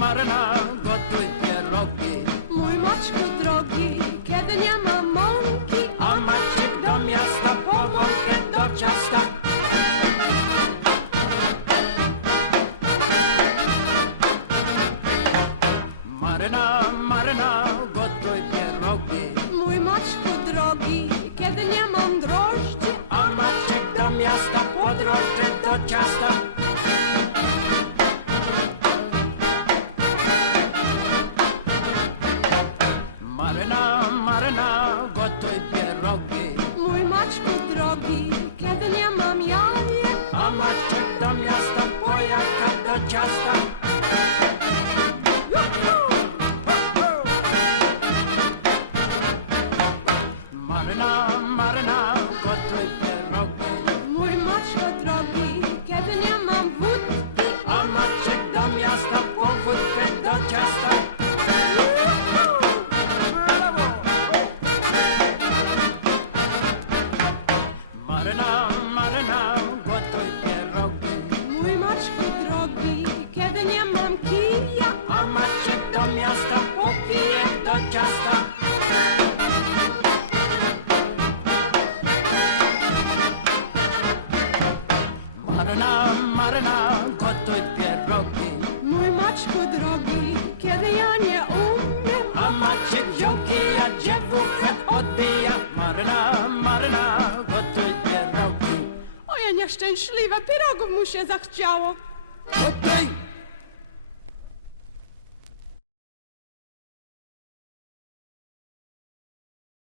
Maryna, gotuj pierogi. Mój Maćku drogi, kiedy nie ma mąki, A Maciek do miasta po mąkę do ciasta. Maryna, gotuj pierogi. mój Maćku drogi, kiedy nie mam drożdży, A Maciek do miasta po drożdże do ciasta. Maryna, gotuj pierogi. mój Maćku drogi, kiedy nie mam jajek, A Maciek do miasta po jajka do ciasta. Maryna, gotuj pierogi. mój Maćku drogi, kiedy nie mam wódki, A Maciek do miasta po wódkę do ciasta. Maryna, gotuj pierogi. mój Maćku drogi, kiedy nie mam kija, A Maciek do miasta popije do ciasta. Maryna, gotuj pierogi. mój Maćku drogi, kiedy ja nie umiem, A Maciek wziął kija, dziewuchę odbija. Maryna, gotuj pierogi. oje nieszczęśliwe, pirogów mu się zachciało. Gotuj